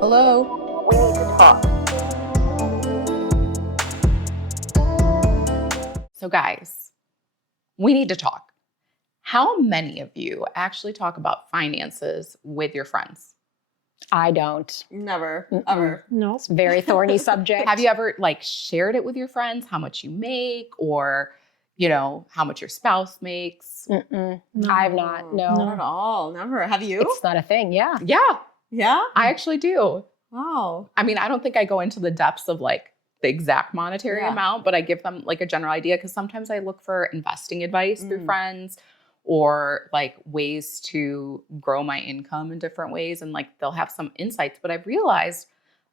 Hello? We need to talk. So guys, we need to talk. How many of you actually talk about finances with your friends? I don't. Never, Mm-mm. ever. No. It's a very thorny subject. Have you ever like shared it with your friends, how much you make, or how much your spouse makes? Mm-mm. No. I've not. No. Not at all. Never. Have you? It's not a thing. Yeah. Yeah, Yeah? I actually do. Wow. I mean, I don't think I go into the depths of like the exact monetary Yeah. amount, but I give them like a general idea because sometimes I look for investing advice through Mm. friends or like ways to grow my income in different ways. And like they'll have some insights, but I've realized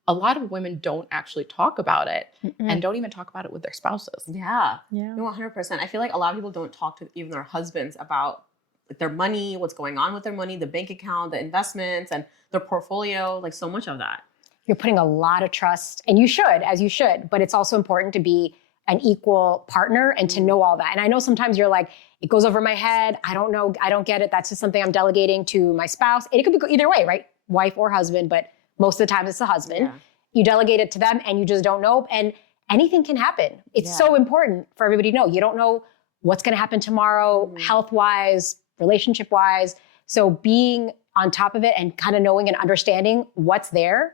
a lot of women don't actually talk about it and don't even talk about it with their spouses. Yeah. Yeah. No, 100%. I feel like a lot of people don't talk to even their husbands about like their money, what's going on with their money, the bank account, the investments, and their portfolio, like so much of that. You're putting a lot of trust, and you should, as you should, but it's also important to be an equal partner and to know all that. And I know sometimes you're like, it goes over my head. I don't know. I don't get it. That's just something I'm delegating to my spouse. And it could be either way, right? Wife or husband, but most of the time it's the husband. Yeah. You delegate it to them and you just don't know. And anything can happen. It's so important for everybody to know. You don't know what's going to happen tomorrow, health-wise, relationship-wise. So being on top of it and kind of knowing and understanding what's there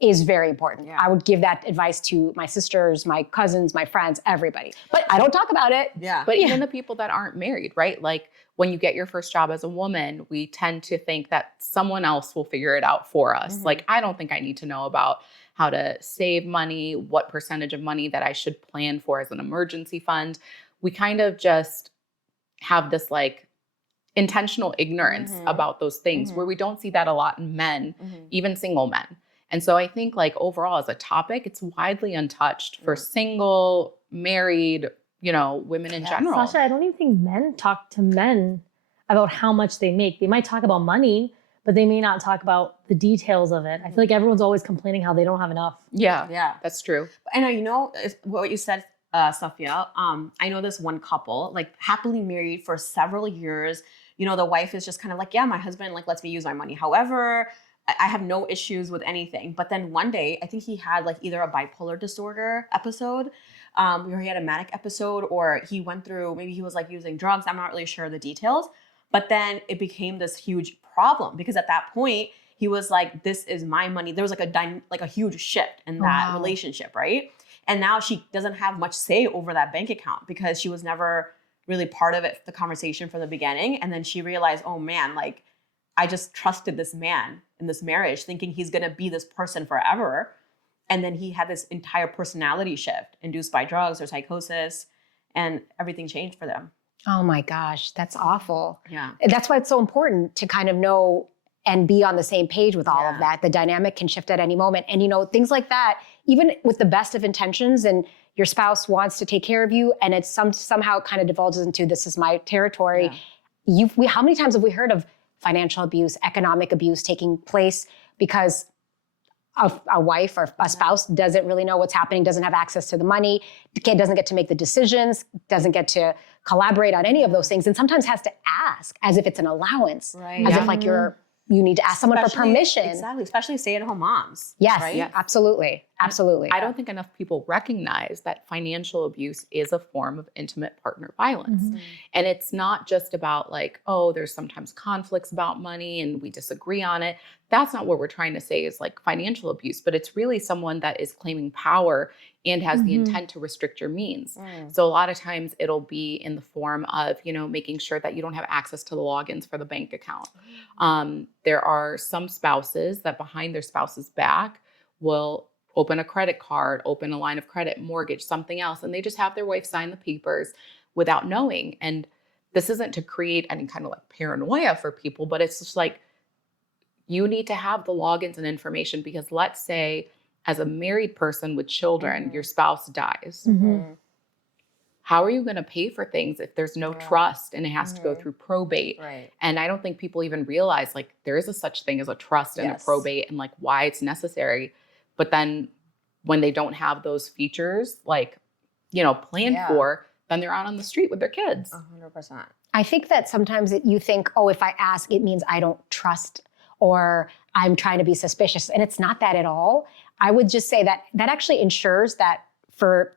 is very important. Yeah. I would give that advice to my sisters, my cousins, my friends, everybody. But I don't talk about it. Yeah. But even the people that aren't married, right? Like when you get your first job as a woman, we tend to think that someone else will figure it out for us. Like, I don't think I need to know about how to save money, what percentage of money that I should plan for as an emergency fund. We kind of just have this like intentional ignorance about those things where we don't see that a lot in men, even single men. And so I think like overall as a topic, it's widely untouched for single, married, women in general. Sasha, I don't even think men talk to men about how much they make. They might talk about money, but they may not talk about the details of it. I feel like everyone's always complaining how they don't have enough. Yeah, Yeah. that's true. And what you said, Safia, I know this one couple, like happily married for several years. The wife is just kind of like, yeah, my husband like lets me use my money. However, I have no issues with anything. But then one day, I think he had like either a bipolar disorder episode, where he had a manic episode, or he went through, maybe he was like using drugs. I'm not really sure the details. But then it became this huge problem because at that point, he was like, this is my money. There was like a huge shift in that relationship, right? And now she doesn't have much say over that bank account because she was never really part of it, the conversation from the beginning. And then she realized, oh man, like I just trusted this man in this marriage thinking he's going to be this person forever. And then he had this entire personality shift induced by drugs or psychosis, and everything changed for them. Oh my gosh, that's awful. Yeah. That's why it's so important to kind of know and be on the same page with all of Yeah. that. The dynamic can shift at any moment. And things like that, even with the best of intentions and your spouse wants to take care of you and it's somehow kind of divulges into this is my territory. Yeah. How many times have we heard of financial abuse, economic abuse taking place because a wife or a spouse doesn't really know what's happening, doesn't have access to the money, doesn't get to make the decisions, doesn't get to collaborate on any of those things, and sometimes has to ask as if it's an allowance, Right. as if like you need to ask someone for permission. Exactly, especially stay-at-home moms. Yes, right? Yes. absolutely. Absolutely. I don't think enough people recognize that financial abuse is a form of intimate partner violence. And it's not just about like, oh, there's sometimes conflicts about money and we disagree on it. That's not what we're trying to say is like financial abuse, but it's really someone that is claiming power and has the intent to restrict your means. So a lot of times it'll be in the form of, making sure that you don't have access to the logins for the bank account. There are some spouses that behind their spouse's back will open a credit card, open a line of credit, mortgage, something else, and they just have their wife sign the papers without knowing. And this isn't to create any kind of like paranoia for people, but it's just like, you need to have the logins and information because let's say as a married person with children, your spouse dies. How are you going to pay for things if there's no trust and it has to go through probate? Right. And I don't think people even realize like there is a such thing as a trust and a probate and like why it's necessary. But then when they don't have those features like, planned for, then they're out on the street with their kids. 100%. I think that sometimes you think, oh, if I ask, it means I don't trust or I'm trying to be suspicious. And it's not that at all. I would just say that actually ensures that for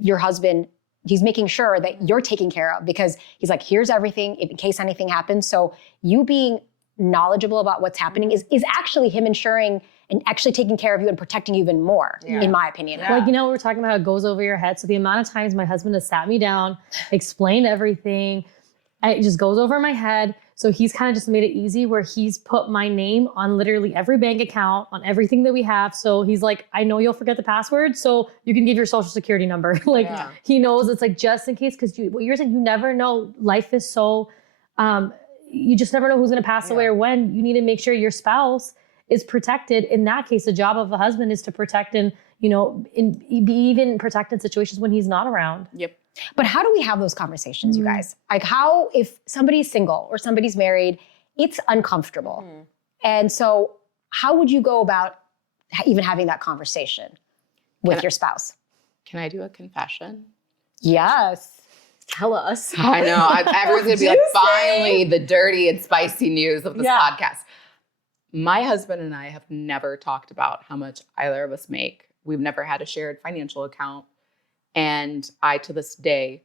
your husband, he's making sure that you're taken care of, because he's like, here's everything in case anything happens. So you being knowledgeable about what's happening is actually him ensuring and actually taking care of you and protecting you even more, in my opinion. Yeah. Like, we're talking about how it goes over your head. So the amount of times my husband has sat me down, explained everything, it just goes over my head. So he's kind of just made it easy where he's put my name on literally every bank account, on everything that we have. So he's like, I know you'll forget the password, so you can give your social security number. He knows, it's like just in case, because what you're saying, you never know. Life is so, you just never know who's going to pass away or when. You need to make sure your spouse is protected. In that case, the job of a husband is to protect and, be even protect in situations when he's not around. Yep. But how do we have those conversations, you guys? Like, how, if somebody's single or somebody's married, it's uncomfortable. And so how would you go about even having that conversation with your spouse? Can I do a confession? Yes. Tell us. I know. Everyone's going to be like, finally, the dirty and spicy news of this podcast. My husband and I have never talked about how much either of us make. We've never had a shared financial account. And I, to this day,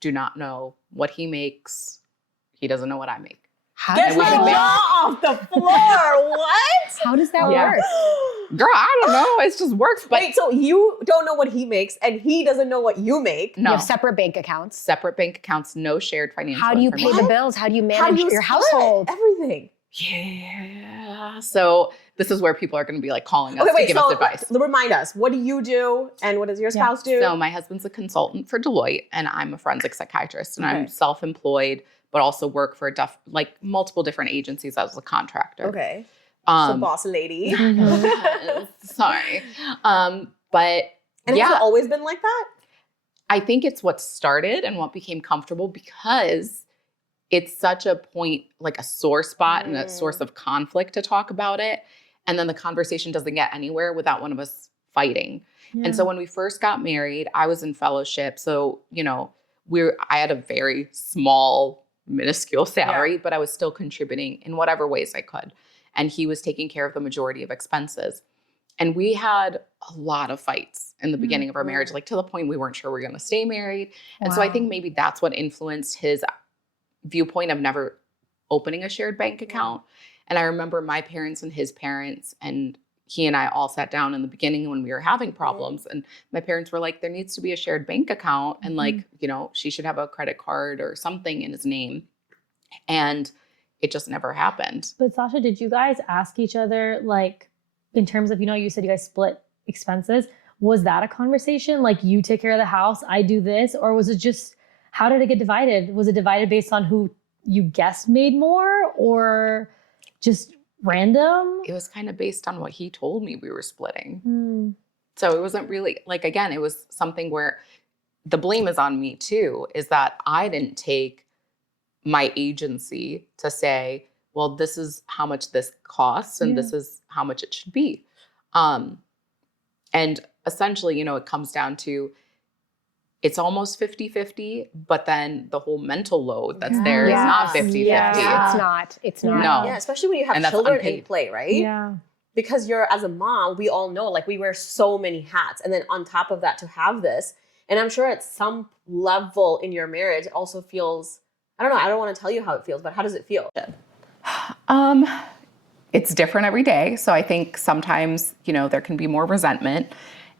do not know what he makes. He doesn't know what I make. Get my jaw off the floor. What? How does that work? Girl, I don't know. It just works. But wait, so you don't know what he makes and he doesn't know what you make? No. You have separate bank accounts. Separate bank accounts, no shared financial How do you pay the bills? How do you manage your household? Everything. Yeah. So this is where people are going to be like calling us to give us advice. Remind us, what do you do and what does your spouse do? So my husband's a consultant for Deloitte and I'm a forensic psychiatrist and I'm self-employed, but also work for multiple different agencies as a contractor. Okay. So boss lady. Sorry. But has it always been like that? I think it's what started and what became comfortable because it's such a point, like a sore spot and a source of conflict to talk about it. And then the conversation doesn't get anywhere without one of us fighting. Yeah. And so when we first got married, I was in fellowship. So, I had a very small, minuscule salary, but I was still contributing in whatever ways I could. And he was taking care of the majority of expenses. And we had a lot of fights in the beginning of our marriage, like to the point we weren't sure we were going to stay married. And so I think maybe that's what influenced his viewpoint of never opening a shared bank account. And I remember my parents and his parents and he and I all sat down in the beginning when we were having problems. And my parents were like, there needs to be a shared bank account. And she should have a credit card or something in his name. And it just never happened. But Sasha, did you guys ask each other, like, in terms of, you said you guys split expenses. Was that a conversation? Like, you take care of the house, I do this? Or was it just, how did it get divided? Was it divided based on who you guessed made more or just random? It was kind of based on what he told me we were splitting. So it wasn't really, again, it was something where the blame is on me too, is that I didn't take my agency to say, well, this is how much this costs and this is how much it should be. And essentially, it comes down to, it's almost 50-50, but then the whole mental load that's there is not 50-50. Yeah. It's not. No. Yeah, especially when you have And that's children unpaid. in play, right? Yeah. Because as a mom, we all know, we wear so many hats. And then on top of that, to have this, and I'm sure at some level in your marriage, it also feels, I don't know, I don't want to tell you how it feels, but how does it feel? It's different every day. So I think sometimes, there can be more resentment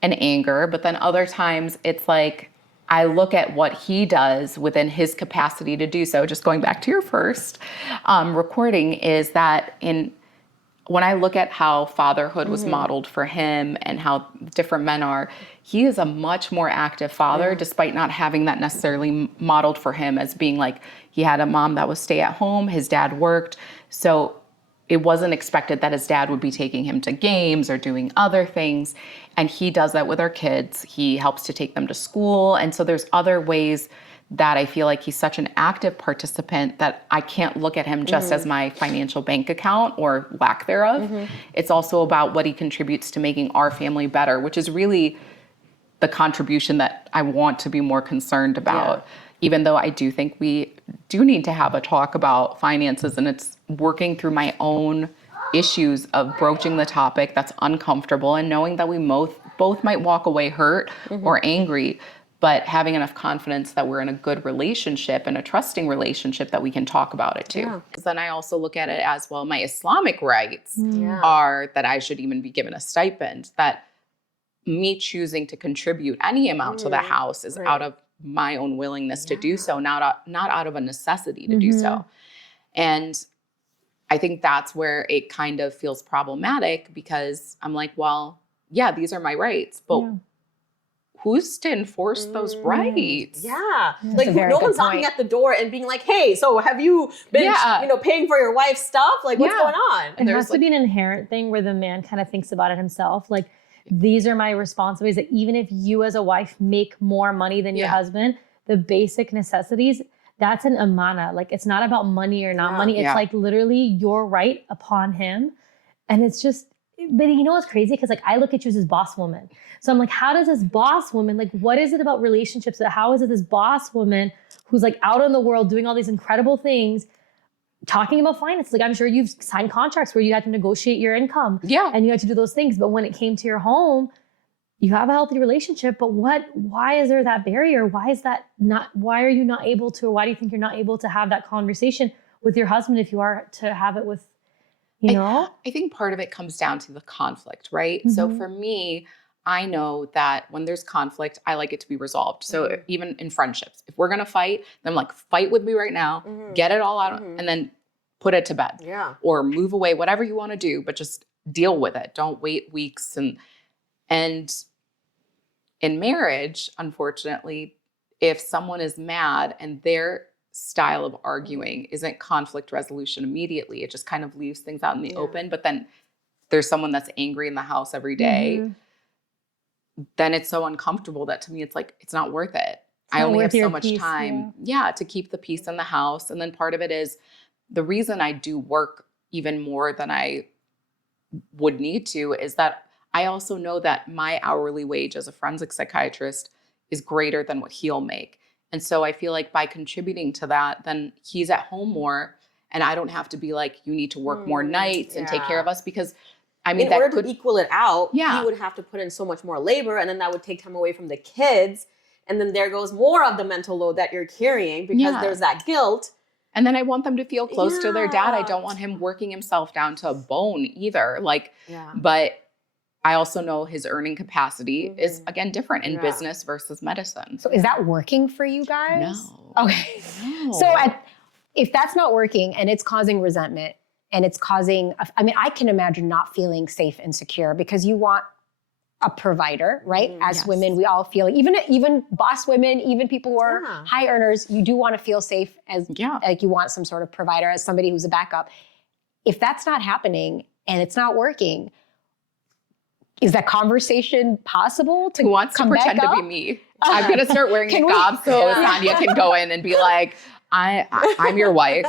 and anger, but then other times it's like, I look at what he does within his capacity to do so. Just going back to your first recording is that when I look at how fatherhood was modeled for him and how different men are, he is a much more active father, despite not having that necessarily modeled for him as being like, he had a mom that was stay at home, his dad worked. So it wasn't expected that his dad would be taking him to games or doing other things. And he does that with our kids. He helps to take them to school. And so there's other ways that I feel like he's such an active participant that I can't look at him just as my financial bank account or lack thereof. It's also about what he contributes to making our family better, which is really the contribution that I want to be more concerned about. even though I do think we do need to have a talk about finances, and it's working through my own issues of broaching the topic that's uncomfortable and knowing that we both might walk away hurt or angry, but having enough confidence that we're in a good relationship and a trusting relationship that we can talk about it too. Because then I also look at it as, well, my Islamic rights are that I should even be given a stipend, that me choosing to contribute any amount to the house is out of my own willingness to do so, not out of a necessity to do so. And I think that's where it kind of feels problematic, because I'm like, well, yeah, these are my rights, but who's to enforce those rights? Yeah. That's Like, a very no good one's knocking point. at the door and being like, hey, so have you been, paying for your wife's stuff? Like, what's going on? It has to be an inherent thing where the man kind of thinks about it himself. Like, these are my responsibilities, that even if you as a wife make more money than your husband, the basic necessities, that's an amana. Like, it's not about money or not money. It's like literally your right upon him. And it's just, but you know what's crazy? Because like, I look at you as his boss woman. So I'm like, how does this boss woman, like, what is it about relationships that how is it this boss woman who's like out in the world doing all these incredible things, talking about finance? Like, I'm sure you've signed contracts where you had to negotiate your income. Yeah. And you had to do those things. But when it came to your home, you have a healthy relationship, but why is there that barrier? Why are you not able to, or why do you think you're not able to have that conversation with your husband if you are to have it with, you know? I think part of it comes down to the conflict, right? So for me, I know that when there's conflict, I like it to be resolved. So even in friendships, if we're going to fight, then I'm like, fight with me right now, get it all out, and then put it to bed. Yeah. Or move away, whatever you want to do, but just deal with it. Don't wait weeks. And in marriage, unfortunately, if someone is mad and their style of arguing isn't conflict resolution immediately, it just kind of leaves things out in the open. But then there's someone that's angry in the house every day, then it's so uncomfortable that to me, it's like, it's not worth it. I only have so much time to keep the peace in the house. And then part of it is the reason I do work even more than I would need to is that I also know that my hourly wage as a forensic psychiatrist is greater than what he'll make. And so I feel like by contributing to that, then he's at home more, and I don't have to be like, you need to work more nights and take care of us, because I mean, in order to equal it out, he would have to put in so much more labor, and then that would take time away from the kids. And then there goes more of the mental load that you're carrying, because there's that guilt. And then I want them to feel close to their dad. I don't want him working himself down to a bone either. Like, but I also know his earning capacity is, again, different in business versus medicine. So is that working for you guys? No. Okay. No. So if that's not working and it's causing resentment and it's causing, I mean, I can imagine not feeling safe and secure, because you want a provider, right? As women, we all feel, even boss women, even people who are high earners, you do want to feel safe as like you want some sort of provider, as somebody who's a backup. If that's not happening and it's not working, is that conversation possible to Who wants to pretend to be me? I'm going to start wearing niqab so Sania can go in and be like, I'm your wife.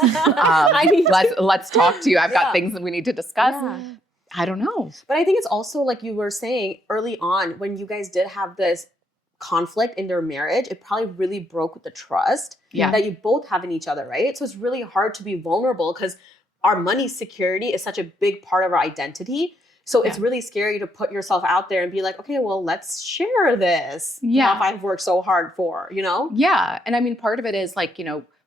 Let's talk to you. I've got things that we need to discuss. I don't know. But I think it's also like you were saying early on, when you guys did have this conflict in their marriage, it probably really broke the trust that you both have in each other, right? So it's really hard to be vulnerable, because our money security is such a big part of our identity. So it's really scary to put yourself out there and be like, okay, well, let's share this stuff I've worked so hard for, you know? Yeah. And I mean, part of it is like,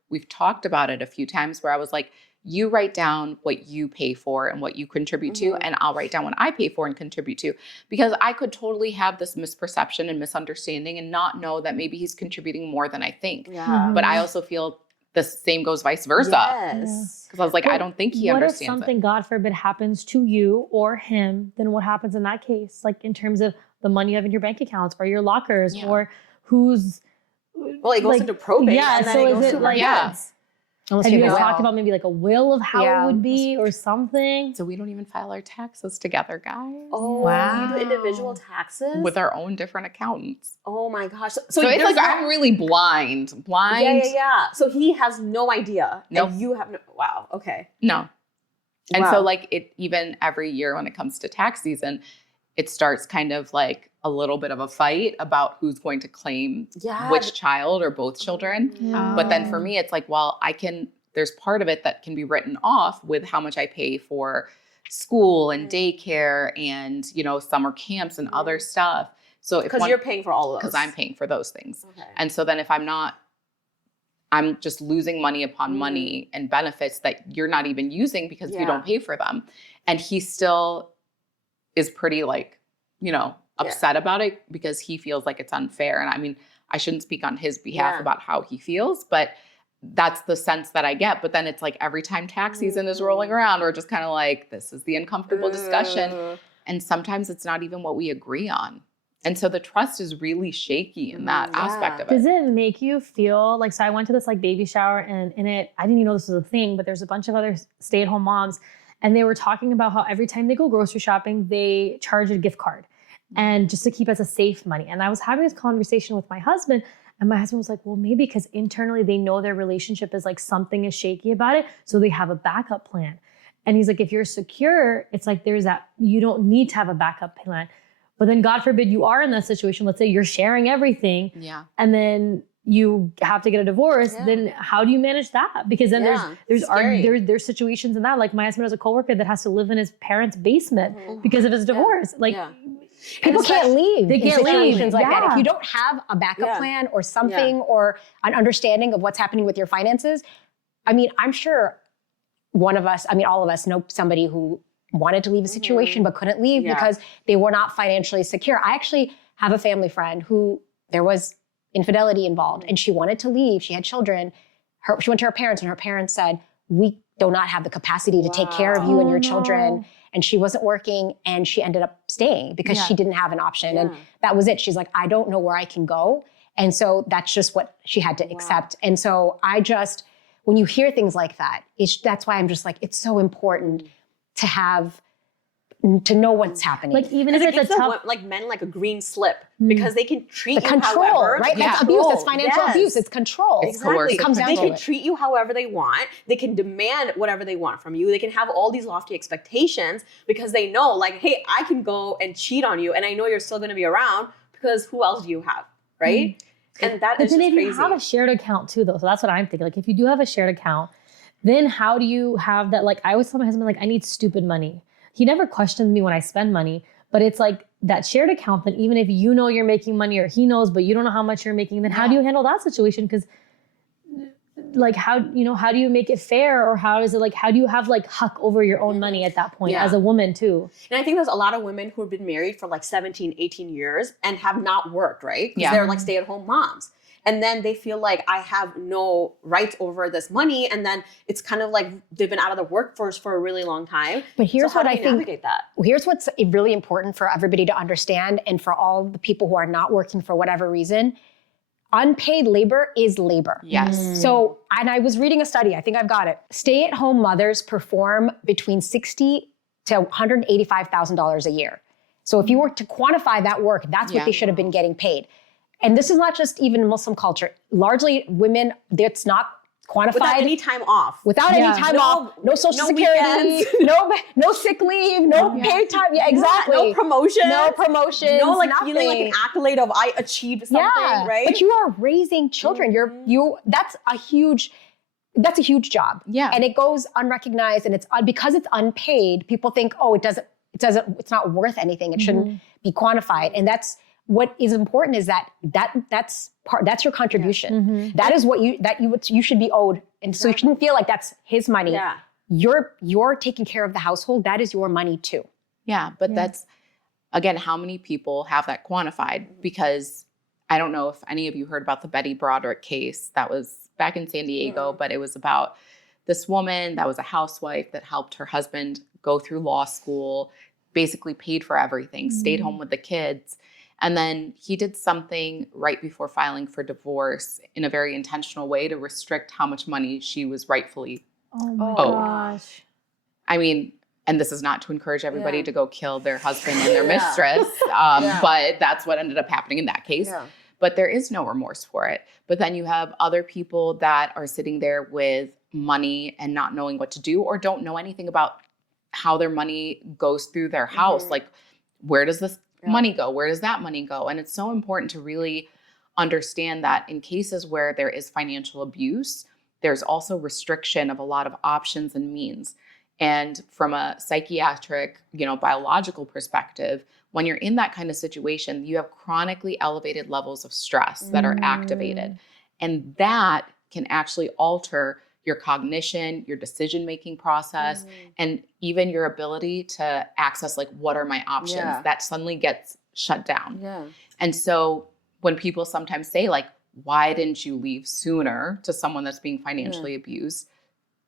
we've talked about it a few times where I was like, you write down what you pay for and what you contribute to, and I'll write down what I pay for and contribute to, because I could totally have this misperception and misunderstanding and not know that maybe he's contributing more than I think. Yeah. But I also feel the same goes vice versa. Yes. Because I was like, I don't think he understands it. What if something, God forbid, happens to you or him? Then what happens in that case? Like in terms of the money you have in your bank accounts or your lockers or who's... Well, it goes into probate. Yeah, and then so it goes is it to like... Unless Have you have guys a will. talked about maybe like a will of how it would be or something? So we don't even file our taxes together, guys. Oh, wow. You do individual taxes? With our own different accountants. Oh my gosh. So it's like I'm really blind. Yeah. So he has no idea. Nope. And you have no, wow, okay. No. And so like it, even every year when it comes to tax season, it starts kind of like a little bit of a fight about who's going to claim which child or both children. But then for me, it's like, well, there's part of it that can be written off with how much I pay for school and daycare and, summer camps and other stuff. So because you're paying for all of those. Because I'm paying for those things. Okay. And so then if I'm just losing money upon money and benefits that you're not even using because you don't pay for them. And he still is pretty upset about it because he feels like it's unfair. And I mean, I shouldn't speak on his behalf about how he feels, but that's the sense that I get. But then it's like every time tax season is rolling around, we're just kind of like, this is the uncomfortable discussion. And sometimes it's not even what we agree on. And so the trust is really shaky in that aspect of it. Does it make you feel like, so I went to this like baby shower and in it, I didn't even know this was a thing, but there's a bunch of other stay-at-home moms and they were talking about how every time they go grocery shopping, they charge a gift card and just to keep as a safe money. And I was having this conversation with my husband and my husband was like, well, maybe because internally they know their relationship is like something is shaky about it. So they have a backup plan. And he's like, if you're secure, it's like there's that, you don't need to have a backup plan. But then God forbid you are in that situation. Let's say you're sharing everything and then you have to get a divorce. Then how do you manage that? Because then there's situations in that. Like my husband has a coworker that has to live in his parents' basement because of his divorce. Like people can't leave. They can't leave like that. If you don't have a backup plan or something or an understanding of what's happening with your finances, I mean, I'm sure all of us know somebody who wanted to leave a situation but couldn't leave because they were not financially secure. I actually have a family friend who there was infidelity involved and she wanted to leave. She had children. She went to her parents and her parents said, we do not have the capacity to take care of you and your children. And she wasn't working and she ended up staying because she didn't have an option. And that was it. She's like, I don't know where I can go. And so that's just what she had to accept. And so when you hear things like that, that's why I'm just like, it's so important to know what's happening. Like even if it's a tough, like men like a green slip because they can treat you control, however, right? That's abuse. That's financial abuse. It's control. Exactly. It comes down they to can it. treat you however they want. They can demand whatever they want from you. They can have all these lofty expectations because they know, like, hey, I can go and cheat on you, and I know you're still going to be around because who else do you have, right? And that is just crazy. But then if you have a shared account too, though, so that's what I'm thinking. Like if you do have a shared account, then how do you have that? Like I always tell my husband, like I need stupid money. He never questions me when I spend money, but it's like that shared account that even if you know you're making money or he knows, but you don't know how much you're making, then how do you handle that situation? Because like how do you make it fair or how is it like, how do you have like huck over your own money at that point as a woman too? And I think there's a lot of women who have been married for like 17, 18 years and have not worked, right? Because they're like stay-at-home moms. And then they feel like I have no rights over this money. And then it's kind of like they've been out of the workforce for a really long time. But here's what I think. Navigate that? Here's what's really important for everybody to understand and for all the people who are not working for whatever reason. Unpaid labor is labor. Yes. So, and I was reading a study, I think I've got it. Stay-at-home mothers perform between $60,000 to $185,000 a year. So if you were to quantify that work, that's what they should have been getting paid. And this is not just even Muslim culture. Largely women, it's not quantified. Without any time off. Without any time off. No social security. no sick leave. No paid time. Yeah, exactly. No promotion. No promotions. No like nothing. feeling like an accolade of I achieved something, right? But you are raising children. That's a huge job. Yeah. And it goes unrecognized and because it's unpaid, people think, it's not worth anything. It shouldn't be quantified. And that's what is important is that's your contribution. That is what you should be owed. And so you shouldn't feel like that's his money. Yeah. You're taking care of the household. That is your money too. Yeah. But that's, again, how many people have that quantified? Because I don't know if any of you heard about the Betty Broderick case that was back in San Diego, but it was about this woman that was a housewife that helped her husband go through law school, basically paid for everything, stayed home with the kids. And then he did something right before filing for divorce in a very intentional way to restrict how much money she was rightfully owed. Gosh. I mean, and this is not to encourage everybody to go kill their husband and their mistress, but that's what ended up happening in that case. Yeah. But there is no remorse for it. But then you have other people that are sitting there with money and not knowing what to do or don't know anything about how their money goes through their house. Like, where does this money go? Where does that money go? And it's so important to really understand that in cases where there is financial abuse, there's also restriction of a lot of options and means. And from a psychiatric, biological perspective, when you're in that kind of situation, you have chronically elevated levels of stress that are activated. And that can actually alter your cognition, your decision-making process, and even your ability to access, like, what are my options? Yeah. That suddenly gets shut down. Yeah. And so when people sometimes say, like, why didn't you leave sooner to someone that's being financially abused?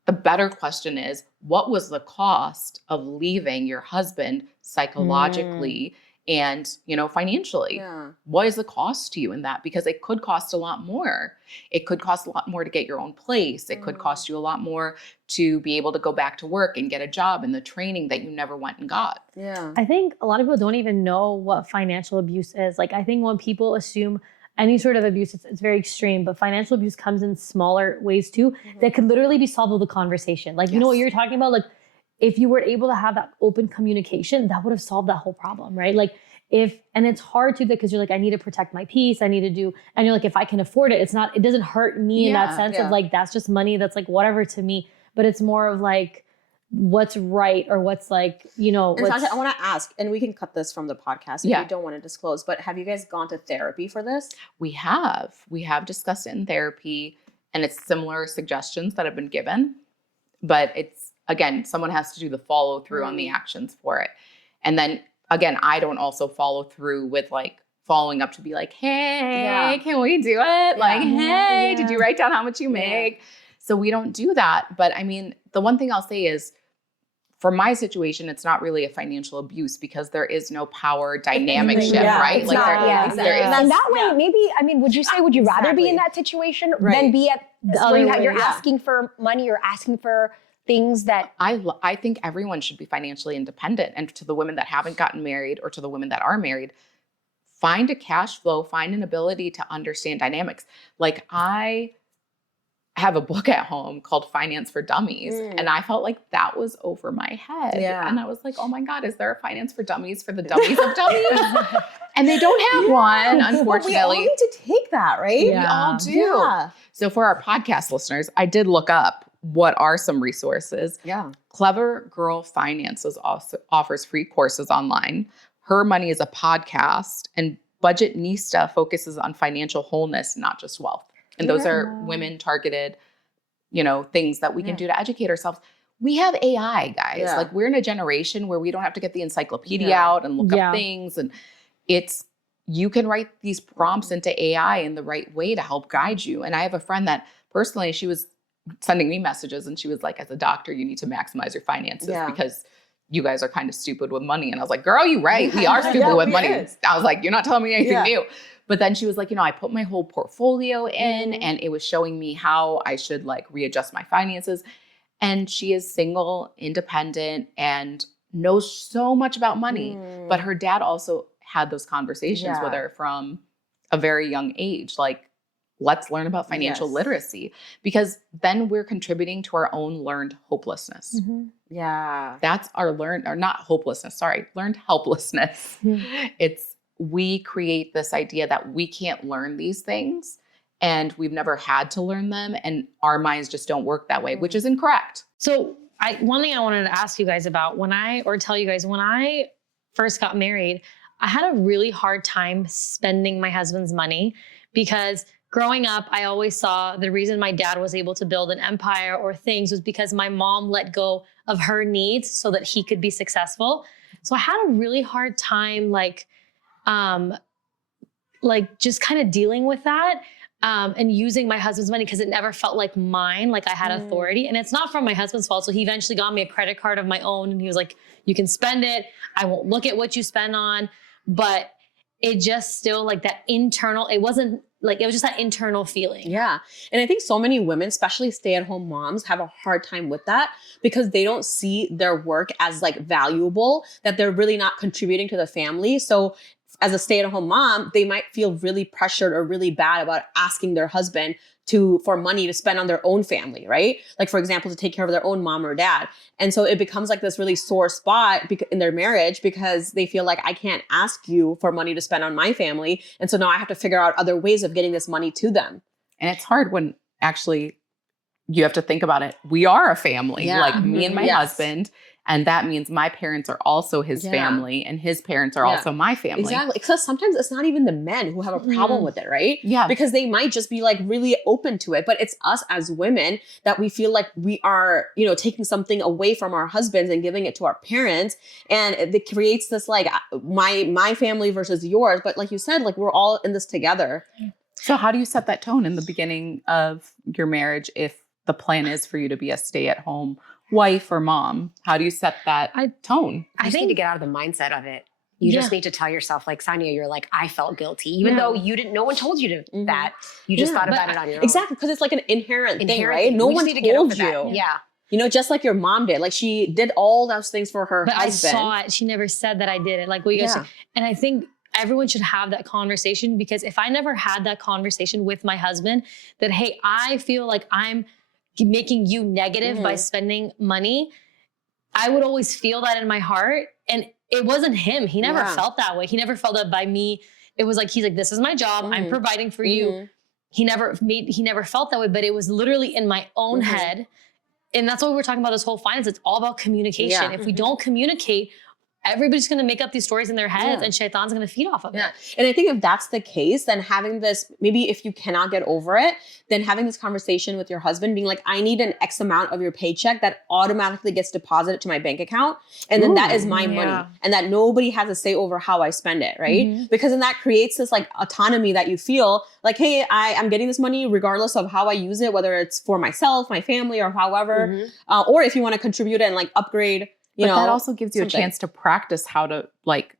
The better question is, what was the cost of leaving your husband psychologically and, financially? Yeah. What is the cost to you in that? Because it could cost a lot more. It could cost a lot more to get your own place. It could cost you a lot more to be able to go back to work and get a job and the training that you never went and got. Yeah. I think a lot of people don't even know what financial abuse is. Like, I think when people assume any sort of abuse, it's very extreme, but financial abuse comes in smaller ways too that could literally be solved with a conversation. Like, you know what you're talking about? Like, if you were able to have that open communication, that would have solved that whole problem, right? Like, and it's hard to, because you're like, I need to protect my peace. I need to do, and you're like, if I can afford it, it doesn't hurt me in that sense of like, that's just money. That's like whatever to me, but it's more of like, what's right, or what's like, And Sasha, I want to ask, and we can cut this from the podcast if you don't want to disclose, but have you guys gone to therapy for this? We have discussed it in therapy, and it's similar suggestions that have been given, but it's, again, someone has to do the follow through on the actions for it. And then again, I don't also follow through with like following up to be like, hey, can we do it? Like, hey, did you write down how much you make? So we don't do that. But I mean, the one thing I'll say is, for my situation, it's not really a financial abuse because there is no power dynamic shift, right? It's Like not, there is. And that way, maybe, I mean, would you say, would you rather be in that situation than be at where you're asking for money or asking for things that... I think everyone should be financially independent. And to the women that haven't gotten married, or to the women that are married, find a cash flow, find an ability to understand dynamics. Like, I have a book at home called Finance for Dummies. And I felt like that was over my head. Yeah. And I was like, oh my God, is there a Finance for Dummies for the dummies of dummies? And they don't have one, unfortunately. But we all need to take that, right? We all do. Yeah. So for our podcast listeners, I did look up what are some resources. Yeah. Clever Girl Finances also offers free courses online. Her Money is a podcast. And Budgetnista focuses on financial wholeness, not just wealth. And those are women targeted, things that we can do to educate ourselves. We have AI, guys. Yeah. Like, we're in a generation where we don't have to get the encyclopedia out and look up things. And you can write these prompts into AI in the right way to help guide you. And I have a friend that personally, she was sending me messages and she was like, as a doctor, you need to maximize your finances because you guys are kind of stupid with money. And I was like, girl, you're right. We are stupid with money. I was like, you're not telling me anything new. But then she was like, I put my whole portfolio in and it was showing me how I should like readjust my finances. And she is single, independent, and knows so much about money. But her dad also had those conversations with her from a very young age. Like, let's learn about financial literacy, because then we're contributing to our own learned hopelessness. Yeah. That's our learned helplessness. We create this idea that we can't learn these things and we've never had to learn them, and our minds just don't work that way, which is incorrect. So one thing I wanted to ask you guys about when I first got married, I had a really hard time spending my husband's money, because growing up, I always saw the reason my dad was able to build an empire or things was because my mom let go of her needs so that he could be successful. So I had a really hard time, just kind of dealing with that and using my husband's money, because it never felt like mine, like I had authority. And it's not from my husband's fault. So he eventually got me a credit card of my own and he was like, you can spend it. I won't look at what you spend on. But it just still like that internal, it was just that internal feeling. Yeah. And I think so many women, especially stay-at-home moms, have a hard time with that because they don't see their work as like valuable, that they're really not contributing to the family. So as a stay-at-home mom, they might feel really pressured or really bad about asking their husband for money to spend on their own family, right? Like, for example, to take care of their own mom or dad. And so it becomes like this really sore spot in their marriage because they feel like I can't ask you for money to spend on my family. And so now I have to figure out other ways of getting this money to them. And it's hard when actually you have to think about it. We are a family, like me and my husband. And that means my parents are also his family and his parents are also my family. Exactly. Because sometimes it's not even the men who have a problem with it, right? Yeah. Because they might just be like really open to it. But it's us as women that we feel like we are, you know, taking something away from our husbands and giving it to our parents. And it creates this like my family versus yours. But like you said, like we're all in this together. So how do you set that tone in the beginning of your marriage if the plan is for you to be a stay-at-home wife or mom? How do you set that tone? I think need to get out of the mindset of it. You just need to tell yourself, like Sania, you're like, I felt guilty, even though you didn't. No one told you to that. You just thought about it on your own. Exactly, because it's like an inherent thing, right? No one told you. Yeah. You know, just like your mom did. Like she did all those things for her husband. I saw it. She never said that I did it. Like what you guys said. And I think everyone should have that conversation, because if I never had that conversation with my husband, that hey, I feel like I'm making you negative by spending money, I would always feel that in my heart. And it wasn't him. He never felt that way. He never felt that by me. It was like, he's like, this is my job. I'm providing for you. He never felt that way, but it was literally in my own head. And that's what we're talking about, this whole finance. It's all about communication. If we don't communicate, everybody's going to make up these stories in their heads and shaitan's going to feed off of it. And I think if that's the case, then having this, maybe if you cannot get over it, then having this conversation with your husband being like, I need an X amount of your paycheck that automatically gets deposited to my bank account. And then that is my money, and that nobody has a say over how I spend it. Right. Because then that creates this like autonomy that you feel like, hey, I'm getting this money regardless of how I use it, whether it's for myself, my family, or however, or if you want to contribute and like upgrade. But that also gives you a chance to practice how to like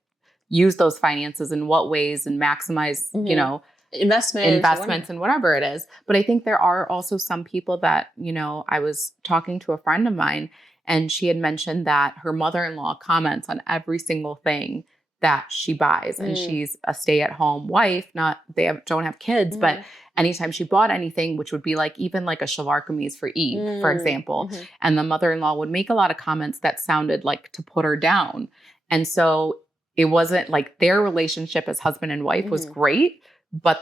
use those finances in what ways and maximize, you know, investments and whatever it is. But I think there are also some people that, you know, I was talking to a friend of mine and she had mentioned that her mother-in-law comments on every single thing that she buys. And she's a stay-at-home wife, don't have kids, but anytime she bought anything, which would be like even like a shavar kameez for Eid, for example, and the mother-in-law would make a lot of comments that sounded like to put her down. And so it wasn't like their relationship as husband and wife was great, but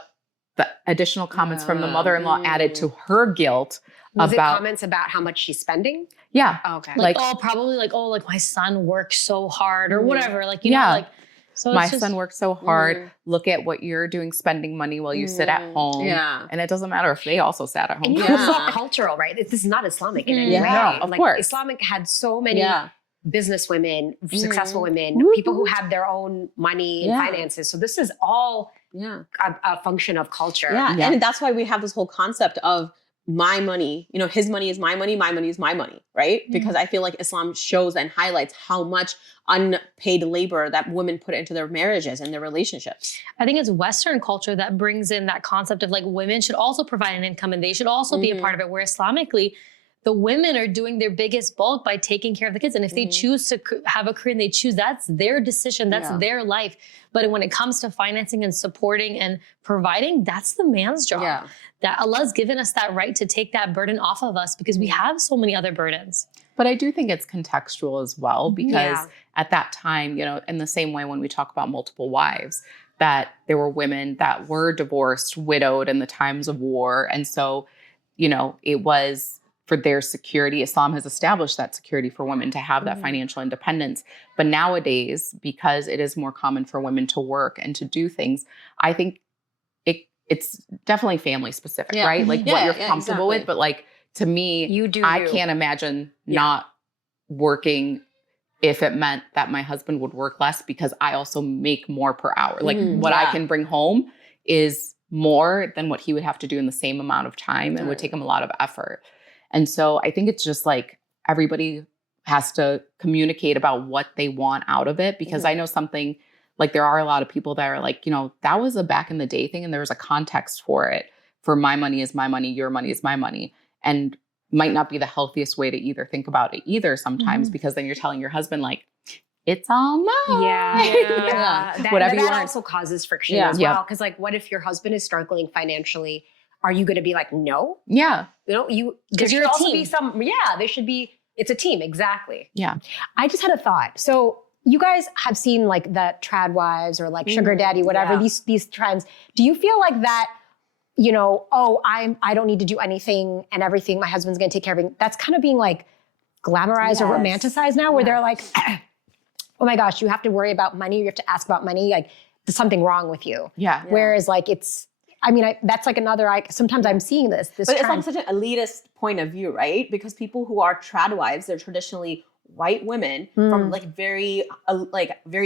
the additional comments from the mother-in-law added to her guilt. Was it comments about how much she's spending? Yeah. Oh, okay. Like probably like, oh, like my son works so hard or whatever. Like, you know, like, so my son works so hard. Look at what you're doing, spending money while you sit at home. Yeah. And it doesn't matter if they also sat at home. And it's not cultural, right? This is not Islamic in any way. No, of course. Islamic had so many business women, successful women, people who have their own money and finances. So this is all a function of culture. And that's why we have this whole concept of my money, you know, his money is my money is my money, right? Because I feel like Islam shows and highlights how much unpaid labor that women put into their marriages and their relationships. I think it's Western culture that brings in that concept of like women should also provide an income and they should also be a part of it, where Islamically, the women are doing their biggest bulk by taking care of the kids. And if they choose to have a career and they choose, that's their decision, that's their life. But when it comes to financing and supporting and providing, that's the man's job. That Allah's given us that right to take that burden off of us because we have so many other burdens. But I do think it's contextual as well, because at that time, you know, in the same way when we talk about multiple wives, that there were women that were divorced, widowed in the times of war. And so, you know, it was for their security. Islam has established that security for women to have that financial independence. But nowadays, because it is more common for women to work and to do things, I think it's definitely family specific, right? Like what you're comfortable with. But like, to me, I can't imagine not working if it meant that my husband would work less, because I also make more per hour. Like what I can bring home is more than what he would have to do in the same amount of time and would take him a lot of effort. And so I think it's just like everybody has to communicate about what they want out of it, because I know something like there are a lot of people that are like, you know, that was a back in the day thing and there was a context for it. For my money is my money, your money is my money. And might not be the healthiest way to either think about it either sometimes, because then you're telling your husband like, it's all mine. That also causes friction as well. Because like, what if your husband is struggling financially? are you going to be like, no? Yeah. There Because should you're a also be team. there should be, it's a team. Exactly. Yeah. I just had a thought. So you guys have seen like the trad wives or like sugar daddy, whatever, these trends. Do you feel like that, I don't need to do anything and everything, my husband's going to take care of everything. That's kind of being like glamorized or romanticized now, where they're like, oh my gosh, you have to worry about money. You have to ask about money. Like there's something wrong with you. Yeah. Whereas like that's like another, sometimes I'm seeing this But trend. it's also such an elitist point of view, right? Because people who are trad wives, they're traditionally white women from like very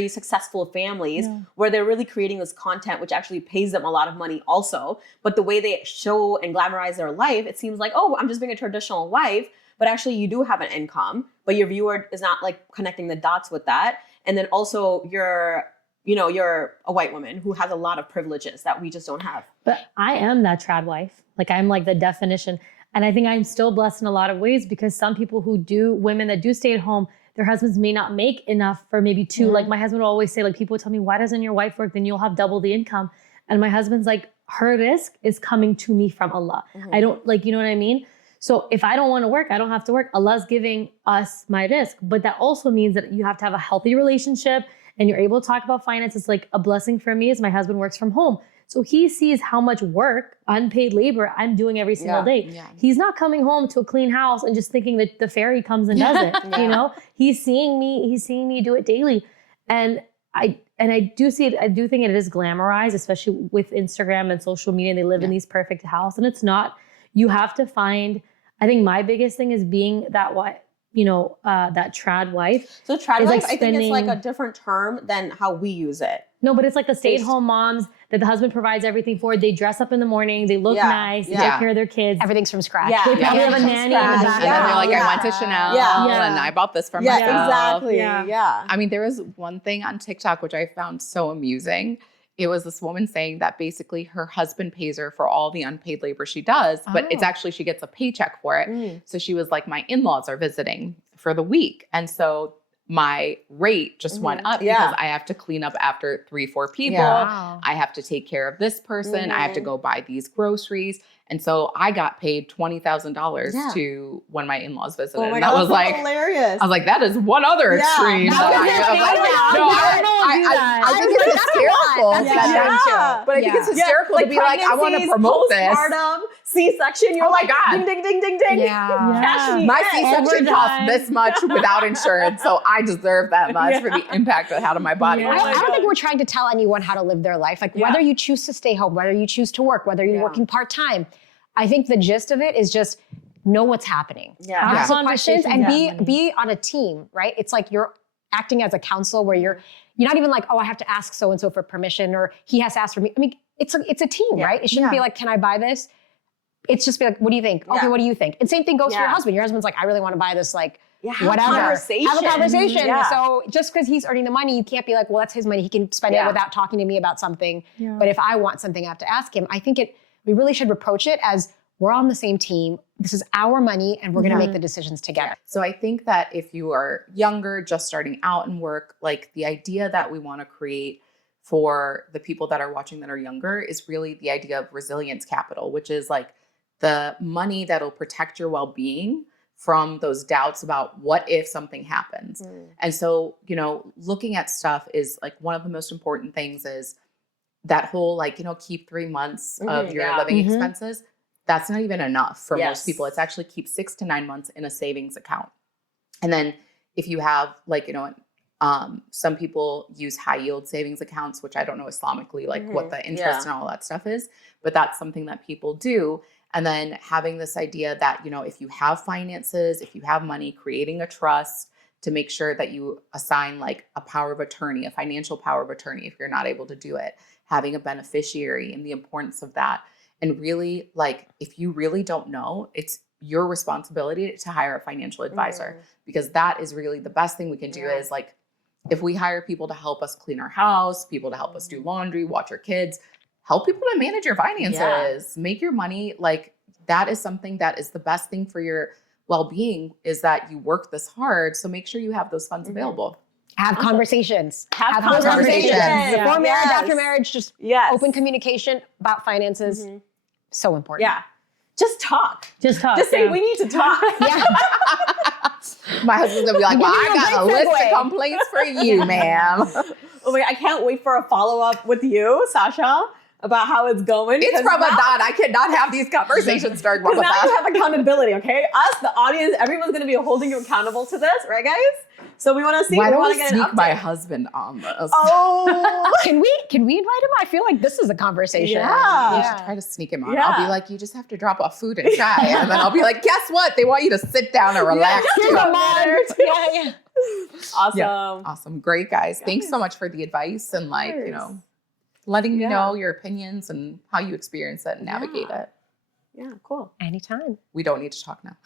successful families where they're really creating this content which actually pays them a lot of money also. But the way they show and glamorize their life, it seems like, oh, I'm just being a traditional wife. But actually you do have an income, but your viewer is not like connecting the dots with that. And then also you're a white woman who has a lot of privileges that we just don't have. But I am that trad wife. Like I'm like the definition. And I think I'm still blessed in a lot of ways because some people women that do stay at home, their husbands may not make enough for maybe two. Like my husband will always say, like people would tell me, why doesn't your wife work? Then you'll have double the income. And my husband's like, her risk is coming to me from Allah. I don't you know what I mean? So if I don't want to work, I don't have to work. Allah's giving us my risk. But that also means that you have to have a healthy relationship and you're able to talk about finance. It's like a blessing for me is my husband works from home. So he sees how much work, unpaid labor I'm doing every single day. Yeah. He's not coming home to a clean house and just thinking that the fairy comes and does it. He's seeing me do it daily. And I do see it, I do think it is glamorized, especially with Instagram and social media, and they live in these perfect houses. And it's not. You have to find, I think my biggest thing is being that that trad wife. So trad wife, I think it's like a different term than how we use it. No, but it's like the stay-at-home moms that the husband provides everything for. They dress up in the morning, they look nice, they take care of their kids. Everything's from scratch. They probably have a nanny in the back. And then they're like, I went to Chanel and I bought this for myself. Exactly. Yeah. I mean, there was one thing on TikTok which I found so amusing. It was this woman saying that basically her husband pays her for all the unpaid labor she does, but it's actually, she gets a paycheck for it. So she was like, my in-laws are visiting for the week. And so my rate just went up because I have to clean up after 3-4 people. Yeah. I have to take care of this person. I have to go buy these groceries. And so I got paid $20,000 to when my in-laws visited. Oh my and God, that was like hilarious. I was like, that is one other extreme. I think it's hysterical. But I think it's hysterical to be like, I want to promote this. C-section, you're like, ding, ding, ding, ding, ding. Yeah. My C-section cost this much without insurance, so I deserve that much for the impact it had on my body. I don't think we're trying to tell anyone how to live their life. Like whether you choose to stay home, whether you choose to work, whether you're working part-time. I think the gist of it is just know what's happening. Ask the questions and be on a team, right? It's like you're acting as a council where you're not even like, oh, I have to ask so-and-so for permission or he has to ask for me. I mean, it's a team, right? It shouldn't be like, can I buy this? It's just be like, what do you think? Okay, what do you think? And same thing goes for your husband. Your husband's like, I really want to buy this, like, whatever. Have a conversation. So just because he's earning the money, you can't be like, well, that's his money. He can spend it without talking to me about something. Yeah. But if I want something, I have to ask him. I think we really should approach it as we're on the same team. This is our money and we're going to make the decisions together. So I think that if you are younger, just starting out in work, like the idea that we want to create for the people that are watching that are younger is really the idea of resilience capital, which is like the money that'll protect your well-being from those doubts about what if something happens. And so, looking at stuff is like one of the most important things is that whole like, keep 3 months of your living expenses. That's not even enough for most people. It's actually keep 6 to 9 months in a savings account. And then if you have like, some people use high yield savings accounts, which I don't know Islamically, like what the interest and all that stuff is, but that's something that people do. And then having this idea that, if you have finances, if you have money, creating a trust to make sure that you assign like a power of attorney, a financial power of attorney, if you're not able to do it, having a beneficiary and the importance of that. And really, like, if you really don't know, it's your responsibility to hire a financial advisor because that is really the best thing we can do is like, if we hire people to help us clean our house, people to help us do laundry, watch our kids, help people to manage your finances, make your money. Like that is something that is the best thing for your well-being is that you work this hard. So make sure you have those funds available. Have conversations. Have conversations. Before marriage, after marriage, just open communication about finances. So important. Yeah. Just talk. Just talk. Just say we need to talk. Yeah. My husband's gonna be like, well, I got a list segue. of complaints for you, ma'am. Oh my, I can't wait for a follow-up with you, Sasha, about how it's going. It's because Ramadan. now- I cannot have these conversations during Because now you Ramadan. have accountability, okay? Us, the audience, everyone's gonna be holding you accountable to this, right, guys? So we want to see. Why we don't want we to get an sneak my update. husband on this? Oh, Can we invite him? I feel like this is a conversation. Yeah. We should try to sneak him on. Yeah. I'll be like, you just have to drop off food and chai. And then I'll be like, guess what? They want you to sit down and relax. just too. a mug. Yeah. awesome. Yeah. Awesome. Great, guys. Thanks so much for the advice and letting me know your opinions and how you experience it and navigate it. Yeah, cool. Anytime. We don't need to talk now.